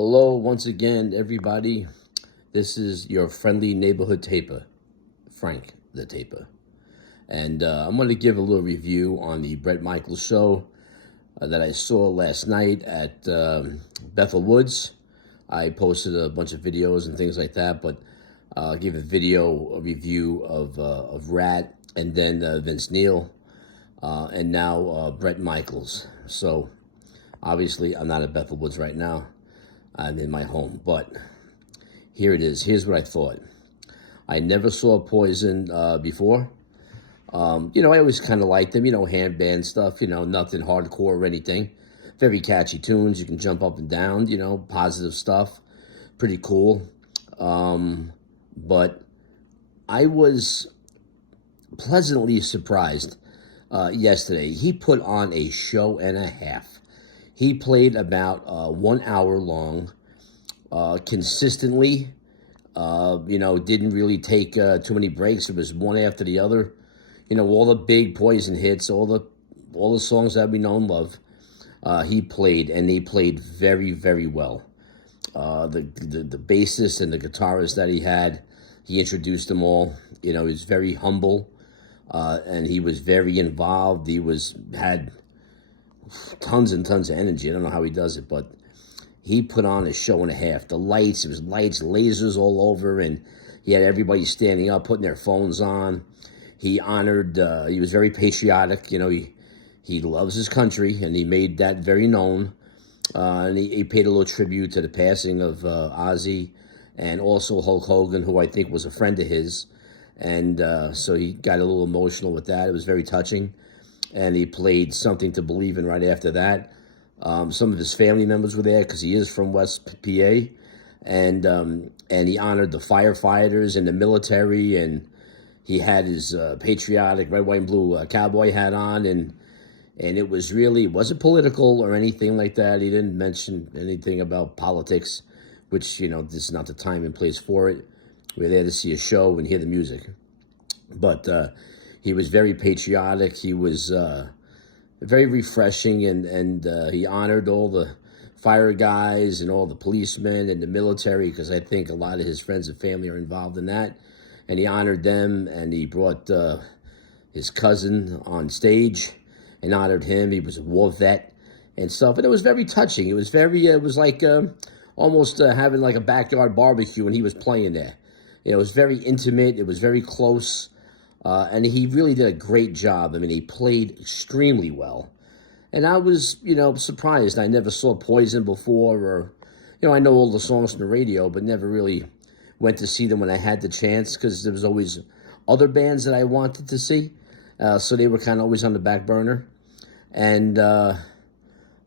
Hello, once again, everybody. This is your friendly neighborhood taper, Frank the Taper. And I'm going to give a little review on the Bret Michaels show that I saw last night at Bethel Woods. I posted a bunch of videos and things like that, but I'll give a review of Rat and then Vince Neil and now Bret Michaels. So obviously I'm not at Bethel Woods right now. I'm in my home, but here it is. Here's what I thought. I never saw Poison before. I always kind of liked them, handband stuff, nothing hardcore or anything. Very catchy tunes. You can jump up and down, positive stuff. Pretty cool. But I was pleasantly surprised yesterday. He put on a show and a half. He played about 1 hour long, consistently, didn't really take too many breaks. It was one after the other. All the big Poison hits, all the songs that we know and love, he played, and he played very, very well. The bassist and the guitarist that he had, he introduced them all. He was very humble, and he was very involved. He had tons and tons of energy. I don't know how he does it, but he put on a show and a half. The lights, it was lights, lasers all over, and he had everybody standing up, putting their phones on. He honored, he was very patriotic. He loves his country, and he made that very known. And he paid a little tribute to the passing of Ozzy and also Hulk Hogan, who I think was a friend of his. And so he got a little emotional with that. It was very touching. And he played Something to Believe in right after that. Some of his family members were there because he is from West PA. And he honored the firefighters and the military, and he had his patriotic red, white, and blue cowboy hat on, and it wasn't political or anything like that. He didn't mention anything about politics, which, this is not the time and place for it. We're there to see a show and hear the music. But he was very patriotic. He was very refreshing, and he honored all the fire guys and all the policemen and the military, because I think a lot of his friends and family are involved in that. And he honored them, and he brought his cousin on stage and honored him. He was a war vet and stuff, and it was very touching. It was like almost having like a backyard barbecue when he was playing there. It was very intimate. It was very close. And he really did a great job. I mean, he played extremely well. And I was, surprised. I never saw Poison before, or, I know all the songs from the radio, but never really went to see them when I had the chance, because there was always other bands that I wanted to see. So they were kind of always on the back burner. And, but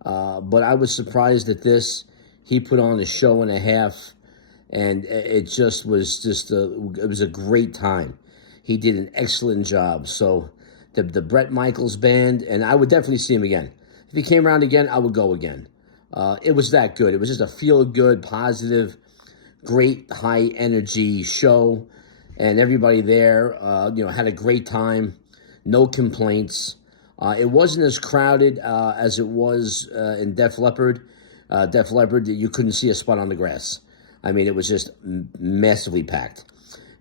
I was surprised at this. He put on a show and a half, and it was a great time. He did an excellent job. So the Bret Michaels band, and I would definitely see him again. If he came around again, I would go again. It was that good. It was just a feel-good, positive, great high-energy show. And everybody there, had a great time. No complaints. It wasn't as crowded as it was in Def Leppard. Def Leppard, you couldn't see a spot on the grass. I mean, it was just massively packed.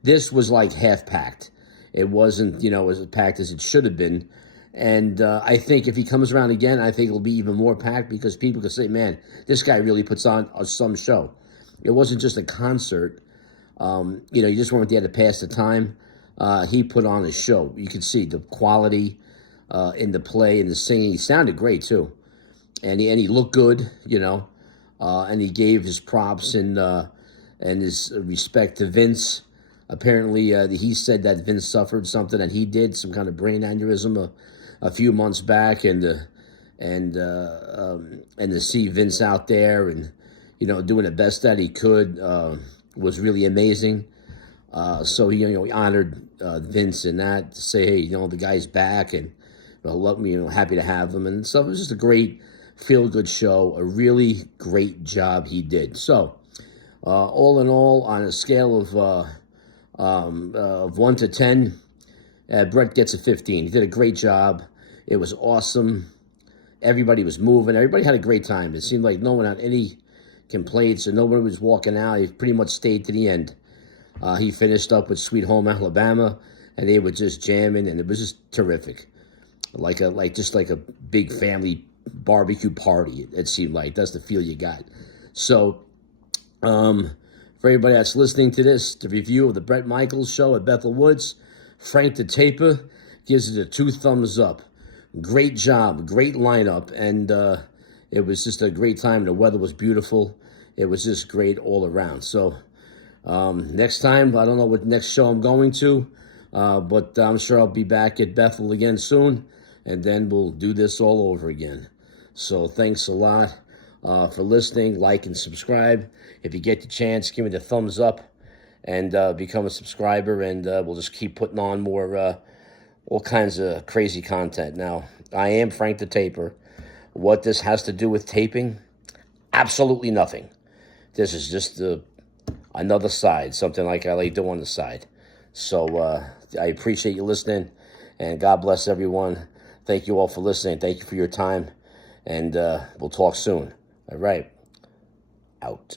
This was like half packed. It wasn't, as packed as it should have been. And I think if he comes around again, I think it'll be even more packed, because people can say, man, this guy really puts on some show. It wasn't just a concert. You just weren't there to pass the time. He put on a show. You could see the quality in the play and the singing. He sounded great, too. And he looked good, and he gave his props and his respect to Vince. Apparently, he said that Vince suffered something that he did, some kind of brain aneurysm a few months back, and to see Vince out there and doing the best that he could was really amazing. So he honored Vince in that, to say, hey, the guy's back, and happy to have him and stuff. It was just a great feel-good show, a really great job he did. So all in all, on a scale of 1 to 10, Bret gets a 15. He did a great job. It was awesome. Everybody was moving. Everybody had a great time. It seemed like no one had any complaints, and nobody was walking out. He pretty much stayed to the end. He finished up with Sweet Home Alabama, and they were just jamming, and it was just terrific. Like a big family barbecue party, it seemed like. That's the feel you got. So, for everybody that's listening to this, the review of the Bret Michaels show at Bethel Woods, Frank the Taper gives it a 2 thumbs up. Great job, great lineup, and it was just a great time. The weather was beautiful. It was just great all around. So next time, I don't know what next show I'm going to, but I'm sure I'll be back at Bethel again soon, and then we'll do this all over again. So thanks a lot for listening. Like and subscribe. If you get the chance, give me the thumbs up and become a subscriber, and we'll just keep putting on more all kinds of crazy content. Now, I am Frank the Taper. What this has to do with taping? Absolutely nothing. This is just another side, something like I like to do on the side. So I appreciate you listening, and God bless everyone. Thank you all for listening. Thank you for your time, and we'll talk soon. All right. Out.